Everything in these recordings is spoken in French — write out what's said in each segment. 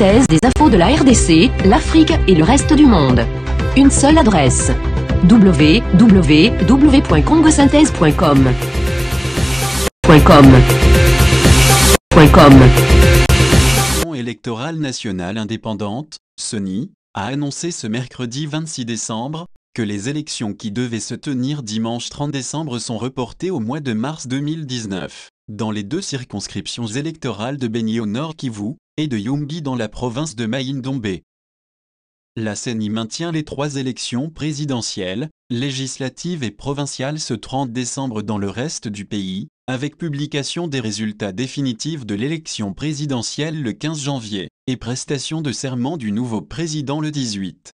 synthèse des infos de la RDC, l'Afrique et le reste du monde. Une seule adresse: www.congosynthèse.com. Électorale nationale indépendante, CENI, a annoncé ce mercredi 26 décembre que les élections qui devaient se tenir dimanche 30 décembre sont reportées au mois de mars 2019, dans les deux circonscriptions électorales de Beni au Nord Kivu et de Yumbi dans la province de Mai-Ndombe. La CENI maintient les trois élections présidentielles, législatives et provinciales ce 30 décembre dans le reste du pays, avec publication des résultats définitifs de l'élection présidentielle le 15 janvier, et prestation de serment du nouveau président le 18.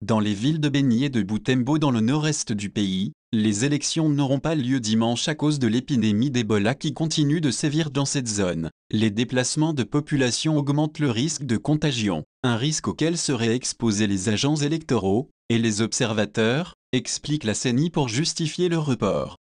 Dans les villes de Beni et de Butembo dans le nord-est du pays, les élections n'auront pas lieu dimanche à cause de l'épidémie d'Ebola qui continue de sévir dans cette zone. Les déplacements de population augmentent le risque de contagion, un risque auquel seraient exposés les agents électoraux et les observateurs, explique la CENI pour justifier le report.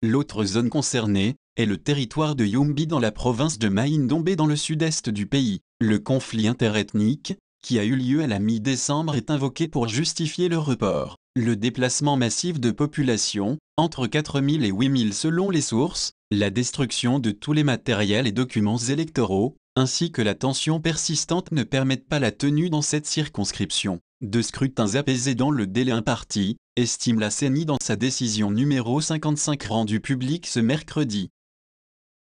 L'autre zone concernée est le territoire de Yumbi dans la province de Mai-Ndombe dans le sud-est du pays. Le conflit interethnique, qui a eu lieu à la mi-décembre, est invoqué pour justifier le report. Le déplacement massif de population, entre 4000 et 8000 selon les sources, la destruction de tous les matériels et documents électoraux, ainsi que la tension persistante ne permettent pas la tenue dans cette circonscription de scrutins apaisés dans le délai imparti, estime la CENI dans sa décision numéro 55 rendue publique ce mercredi.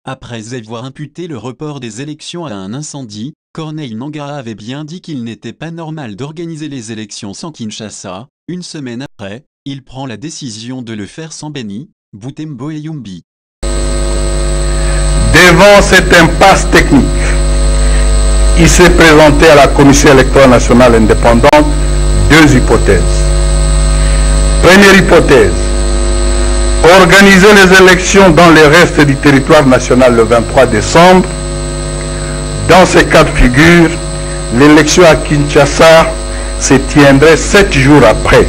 Après avoir imputé le report des élections à un incendie, Corneille Nangaa avait bien dit qu'il n'était pas normal d'organiser les élections sans Kinshasa. Une semaine après, il prend la décision de le faire sans Beni, Butembo et Yumbi. Devant cette impasse technique, il s'est présenté à la Commission électorale nationale indépendante deux hypothèses. Première hypothèse, organiser les élections dans le reste du territoire national le 23 décembre. Dans ces cas de figure, l'élection à Kinshasa se tiendrait 7 jours après,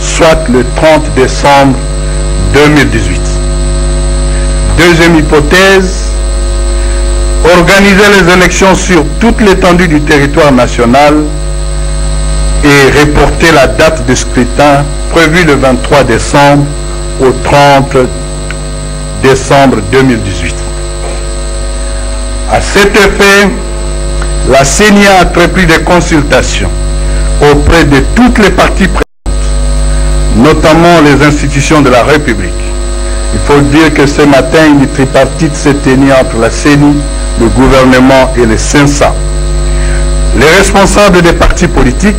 soit le 30 décembre 2018. Deuxième hypothèse, organiser les élections sur toute l'étendue du territoire national et reporter la date de scrutin prévue le 23 décembre au 30 décembre 2018. À cet effet, la CENI a entrepris des consultations auprès de toutes les parties présentes, notamment les institutions de la République. Il faut dire que ce matin, une tripartite s'est tenue entre la CENI, le gouvernement et le CENSA. Les responsables des partis politiques,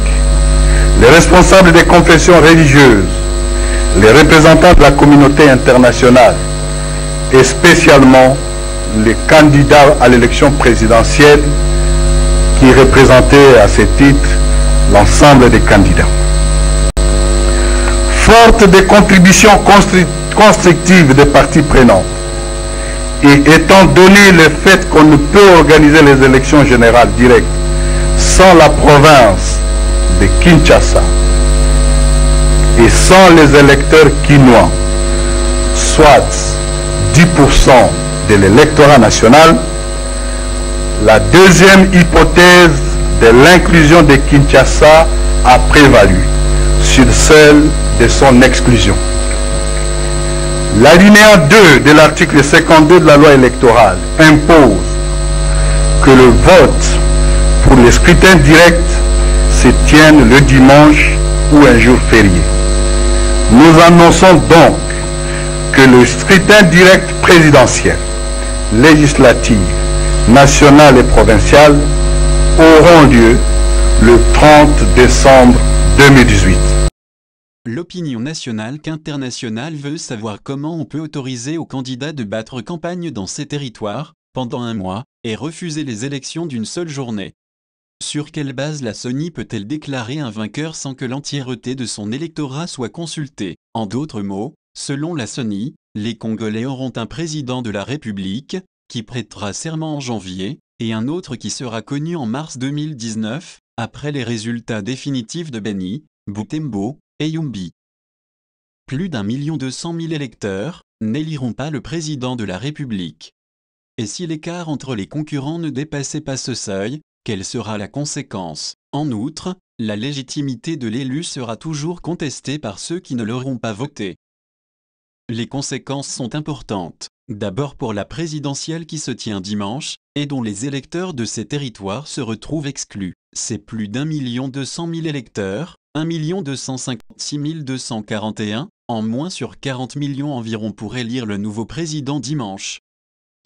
les responsables des confessions religieuses, les représentants de la communauté internationale et spécialement les candidats à l'élection présidentielle qui représentaient à ce titre l'ensemble des candidats. Forte des contributions constructives des parties prenantes et étant donné le fait qu'on ne peut organiser les élections générales directes sans la province de Kinshasa et sans les électeurs kinois, soit 10% de l'électorat national, la deuxième hypothèse de l'inclusion de Kinshasa a prévalu sur celle de son exclusion. L'alinéa 2 de l'article 52 de la loi électorale impose que le vote pour les scrutins directs se tienne le dimanche ou un jour férié. Nous annonçons donc que le scrutin direct présidentiel, législatif, national et provincial auront lieu le 30 décembre 2018. L'opinion nationale qu'internationale veut savoir comment on peut autoriser aux candidats de battre campagne dans ces territoires, pendant un mois, et refuser les élections d'une seule journée. Sur quelle base la CENI peut-elle déclarer un vainqueur sans que l'entièreté de son électorat soit consultée? En d'autres mots, selon la CENI, les Congolais auront un président de la République, qui prêtera serment en janvier, et un autre qui sera connu en mars 2019, après les résultats définitifs de Beni, Butembo et Yumbi. Plus d'1,2 million électeurs n'éliront pas le président de la République. Et si l'écart entre les concurrents ne dépassait pas ce seuil, Quelle sera la conséquence? En outre, la légitimité de l'élu sera toujours contestée par ceux qui ne l'auront pas voté. Les conséquences sont importantes. D'abord pour la présidentielle qui se tient dimanche, et dont les électeurs de ces territoires se retrouvent exclus. C'est plus d'1,2 million électeurs, 1,256 241, en moins sur 40 millions environ pour élire le nouveau président dimanche.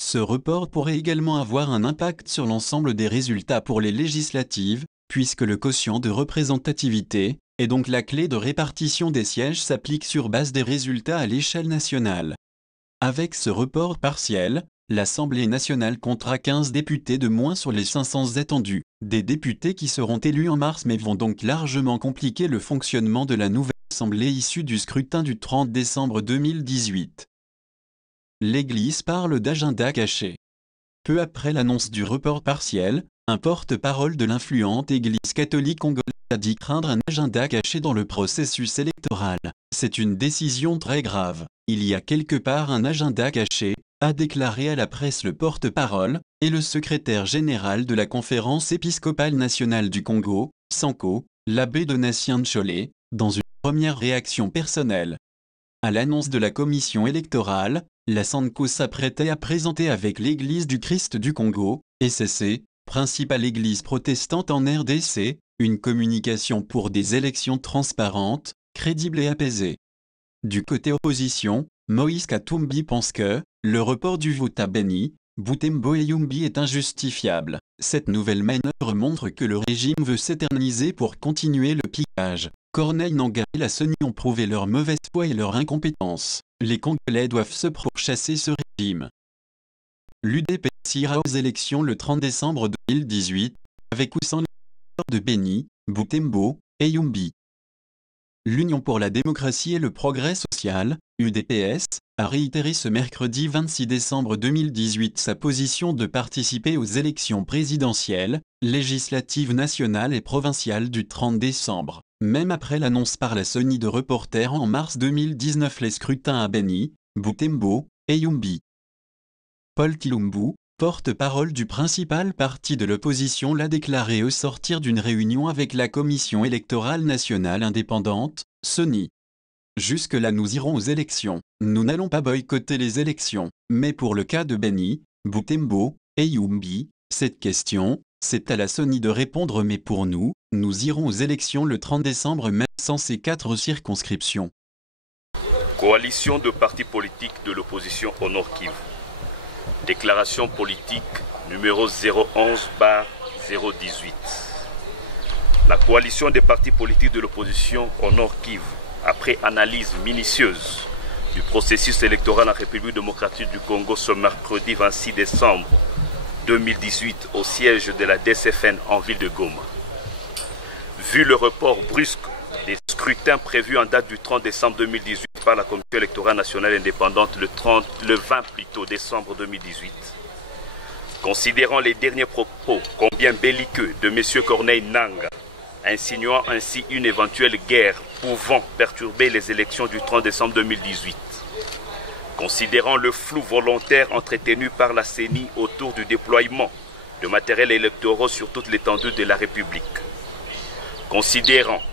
Ce report pourrait également avoir un impact sur l'ensemble des résultats pour les législatives, puisque le quotient de représentativité, et donc la clé de répartition des sièges s'applique sur base des résultats à l'échelle nationale. Avec ce report partiel, l'Assemblée nationale comptera 15 députés de moins sur les 500 attendus. Des députés qui seront élus en mars mais vont donc largement compliquer le fonctionnement de la nouvelle Assemblée issue du scrutin du 30 décembre 2018. L'Église parle d'agenda caché. Peu après l'annonce du report partiel, un porte-parole de l'influente Église catholique congolaise a dit craindre un agenda caché dans le processus électoral. C'est une décision très grave. Il y a quelque part un agenda caché, a déclaré à la presse le porte-parole, et le secrétaire général de la Conférence épiscopale nationale du Congo, Sanko, l'abbé Donatien Ncholet, dans une première réaction personnelle. À l'annonce de la commission électorale, la Sanko s'apprêtait à présenter avec l'Église du Christ du Congo, ECC, principale église protestante en RDC, une communication pour des élections transparentes, crédibles et apaisées. Du côté opposition, Moïse Katumbi pense que le report du vote à Beni, Butembo et Yumbi est injustifiable. Cette nouvelle manœuvre montre que le régime veut s'éterniser pour continuer le pillage. Corneille Nangaa et la CENI ont prouvé leur mauvaise foi et leur incompétence. Les Congolais doivent se pourchasser ce régime. L'UDPS ira aux élections le 30 décembre 2018, avec ou sans les de Beni, Butembo et Yumbi. L'Union pour la démocratie et le progrès social, UDPS, a réitéré ce mercredi 26 décembre 2018 sa position de participer aux élections présidentielles, législatives nationales et provinciales du 30 décembre. Même après l'annonce par la CENI de reporter en mars 2019 les scrutins à Beni, Butembo et Yumbi. Paul Kilumbu, porte-parole du principal parti de l'opposition, l'a déclaré au sortir d'une réunion avec la Commission électorale nationale indépendante, CENI. Jusque-là nous irons aux élections. Nous n'allons pas boycotter les élections. Mais pour le cas de Beni, Butembo et Yumbi, cette question, c'est à la CENI de répondre, mais pour nous, nous irons aux élections le 30 décembre même sans ces 4 circonscriptions. Coalition de partis politiques de l'opposition au Nord Kivu. Déclaration politique numéro 011/018. La coalition des partis politiques de l'opposition au Nord Kivu, après analyse minutieuse du processus électoral en République démocratique du Congo ce mercredi 26 décembre 2018 au siège de la DCFN en ville de Goma. Vu le report brusque des scrutins prévus en date du 30 décembre 2018 par la Commission électorale nationale indépendante le 20 décembre 2018, considérant les derniers propos combien belliqueux de M. Corneille Nangaa, insinuant ainsi une éventuelle guerre pouvant perturber les élections du 30 décembre 2018, considérant le flou volontaire entretenu par la CENI autour du déploiement de matériel électoral sur toute l'étendue de la République, considérant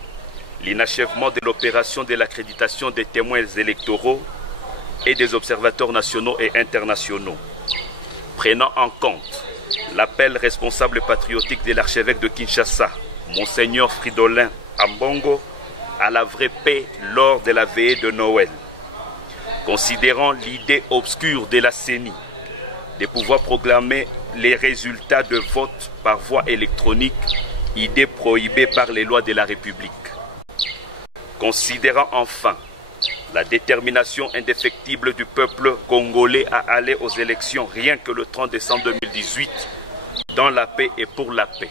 l'inachèvement de l'opération de l'accréditation des témoins électoraux et des observateurs nationaux et internationaux, prenant en compte l'appel responsable patriotique de l'archevêque de Kinshasa, Monseigneur Fridolin Ambongo, à la vraie paix lors de la veillée de Noël, considérant l'idée obscure de la CENI de pouvoir proclamer les résultats de vote par voie électronique, idée prohibée par les lois de la République. Considérant enfin la détermination indéfectible du peuple congolais à aller aux élections rien que le 30 décembre 2018 dans la paix et pour la paix,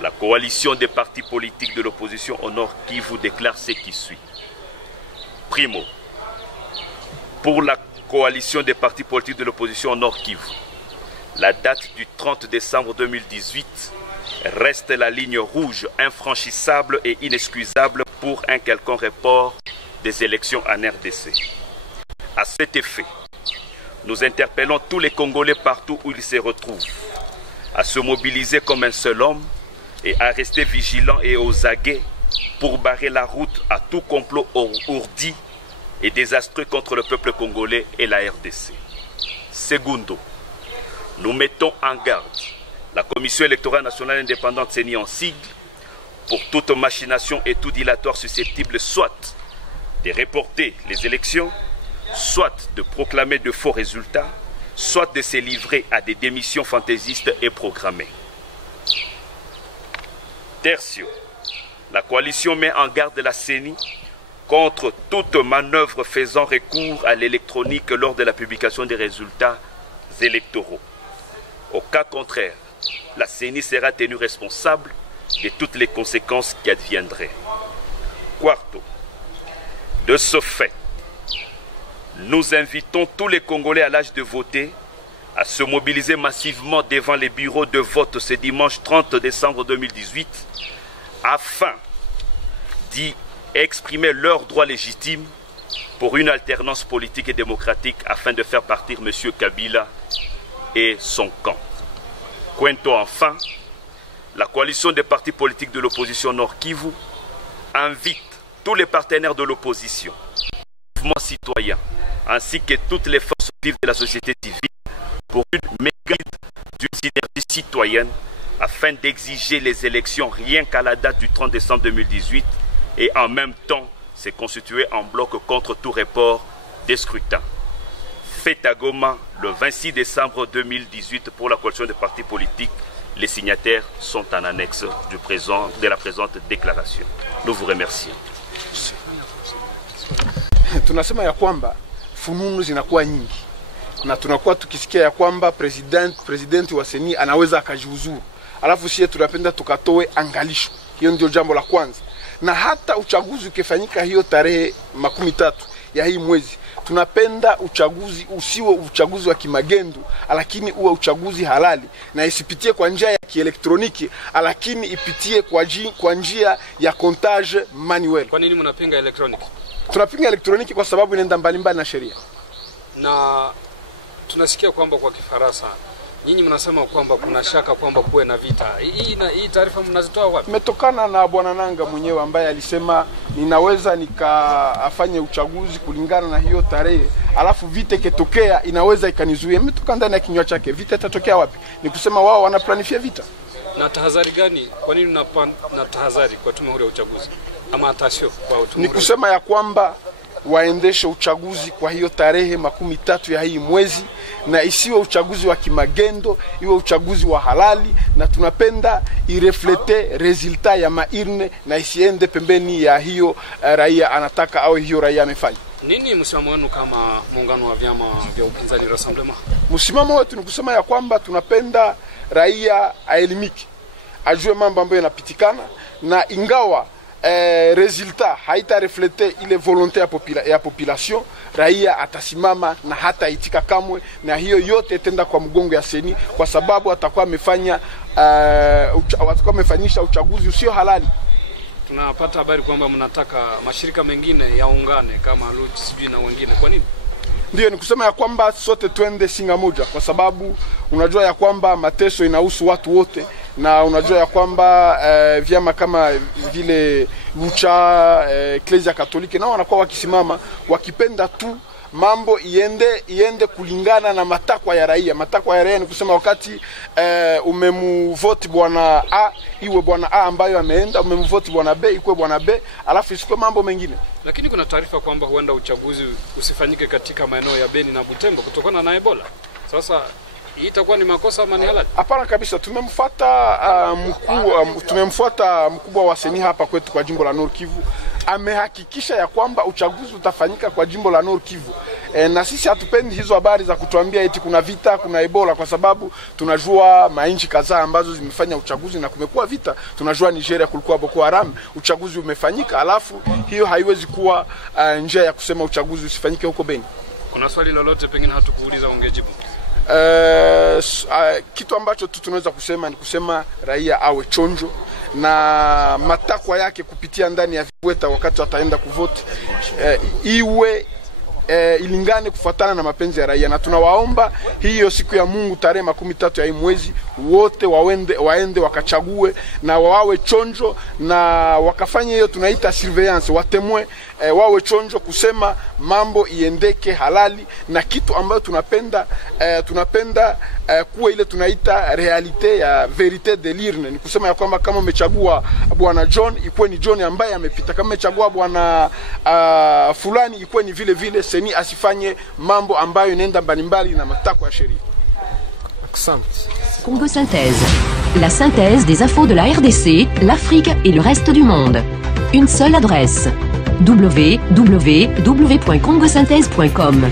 la coalition des partis politiques de l'opposition au Nord Kivu déclare ce qui suit. Primo, pour la coalition des partis politiques de l'opposition au Nord Kivu, la date du 30 décembre 2018 reste la ligne rouge infranchissable et inexcusable pour un quelconque report des élections en RDC. À cet effet, nous interpellons tous les Congolais partout où ils se retrouvent à se mobiliser comme un seul homme et à rester vigilants et aux aguets pour barrer la route à tout complot ourdi et désastreux contre le peuple congolais et la RDC. Segundo, nous mettons en garde la Commission électorale nationale indépendante CENI en sigle pour toute machination et tout dilatoire susceptible soit de reporter les élections, soit de proclamer de faux résultats, soit de se livrer à des démissions fantaisistes et programmées. Tertio, la coalition met en garde la CENI contre toute manœuvre faisant recours à l'électronique lors de la publication des résultats électoraux. Au cas contraire, la CENI sera tenue responsable de toutes les conséquences qui adviendraient. Quarto, de ce fait, nous invitons tous les Congolais à l'âge de voter à se mobiliser massivement devant les bureaux de vote ce dimanche 30 décembre 2018 afin d'y exprimer leurs droits légitimes pour une alternance politique et démocratique afin de faire partir M. Kabila et son camp. Quinto, enfin, la coalition des partis politiques de l'opposition Nord Kivu invite tous les partenaires de l'opposition, mouvements citoyens, ainsi que toutes les forces vives de la société civile pour une méga d'une synergie citoyenne afin d'exiger les élections rien qu'à la date du 30 décembre 2018 et en même temps se constituer en bloc contre tout report des scrutins. Fait à Goma le 26 décembre 2018 pour la coalition des partis politiques. Les signataires sont en annexe de la présente déclaration. Nous vous remercions. Tunasema ya kwamba fununu zinakuwa nyingi na tunakuwa tukisikia ya kwamba presidenti wa CENI anaweza akajiuzuru. Alafu sisi tunapenda tukatoe angalisho. Hiyo ndio jambo la kwanza. Na hata uchaguzi ukifanyika hiyo tarehe 13 ya hii mwezi, tunapenda uchaguzi usiwe uchaguzi wa kimagendo, lakini uwe uchaguzi halali na isipitie kwa njia ya kielektroniki, lakini ipitie kwa njia ya comptage manuel. Kwa nini mnapinga electronic? Tunapinga elektroniki kwa sababu inaenda mbalimbali na sheria. Na tunasikia kwamba kwa Kifaransa nyinyi mnasema kwamba kuna shaka kwamba kuwe na vita. Hii taarifa mnazitoa wapi? Imetokana na bwana Nanga mwenyewe ambaye alisema ninaweza nikafanye uchaguzi kulingana na hiyo tarehe, alafu vita ketokea inaweza ikanizuia. Imetoka ndani ya kinywa chake. Vita itatokea wapi? Ni kusema wao wanaplanifia vita. Na tahadhari gani? Kwa nini na tahadhari kwa tume huru ya uchaguzi? Ama atasio kwa tume? Ni kusema ya kwamba waendeshe uchaguzi kwa hiyo tarehe 13 ya hii mwezi, na isiwe uchaguzi wa kimagendo, iwe uchaguzi wa halali, na tunapenda ireflete resulta ya mairne na isiende pembeni ya hiyo raia anataka au hiyo raia amefanya. Nini msimamo wenu kama muungano wa vyama vya upinzani Rassemblement? Msimamo wetu ni kusema ya kwamba tunapenda raia aelimiki, ajue mambo ambayo yanapitikana, na ingawa resulta haita reflete ile volonté ya population, raia atasimama na hata itika kamwe, na hiyo yote itenda kwa mgongo ya CENI kwa sababu atakuwa amefanyisha uchaguzi usio halali. Tunapata habari kwamba mnataka mashirika mengine yaungane kama Luchi sijui na wengine. Kwa nini? Ndio ni kusema ya kwamba sote twende singa moja, kwa sababu unajua ya kwamba mateso inahusu watu wote, na unajua ya kwamba vyama kama vile Lucha, Eklezia Katoliki nao wanakuwa wakisimama wakipenda tu mambo iende kulingana na matakwa ya raia. Matakwa ya raia ni kusema wakati umemvote bwana A, iwe bwana A ambayo ameenda, umemvote bwana B, ikuwe bwana B, alafu isikwe mambo mengine. Lakini kuna taarifa kwamba huenda uchaguzi usifanyike katika maeneo ya Beni na Butembo kutokana na Ebola. Sasa hii itakuwa ni makosa ama ni halali? Hapana kabisa. Tumemfuata mkubwa wa CENI hapa kwetu kwa jimbo la Nord Kivu. Amehakikisha ya kwamba uchaguzi utafanyika kwa jimbo la Nord Kivu. Na sisi hatupendi hizo habari za kutuambia eti kuna vita, kuna Ebola, kwa sababu tunajua mainchi kadhaa ambazo zimefanya uchaguzi na kumekuwa vita. Tunajua Nigeria kulikuwa Boko Haram, uchaguzi umefanyika, alafu hiyo haiwezi kuwa njia ya kusema uchaguzi usifanyike huko Beni. Kuna swali lolote pengine hatukuuliza ungejibu? Kitu ambacho tunaweza kusema ni kusema raia awe chonjo na matakwa yake kupitia ndani ya viweta wakati ataenda kuvote, iwe ilingane kufuatana na mapenzi ya raia, na tunawaomba hiyo siku ya Mungu tarehe 13 ya hii mwezi wote waende wakachague na wawe chonjo na wakafanya hiyo tunaita surveillance, watemwe wawe chonjo kusema mambo iendeke halali, na kitu ambayo tunapenda kuwa ile tunaita realite ya verite de l'urne, ni kusema ya kwamba kama umechagua bwana John ikuwe ni John ambaye amepita, kama umechagua bwana fulani ikuwe ni vile vile, seni asifanye mambo ambayo inaenda mbalimbali na matakwa ya sheria. Congo Synthèse. La synthèse des infos de la RDC, l'Afrique et le reste du monde. Une seule adresse. www.congosynthèse.com.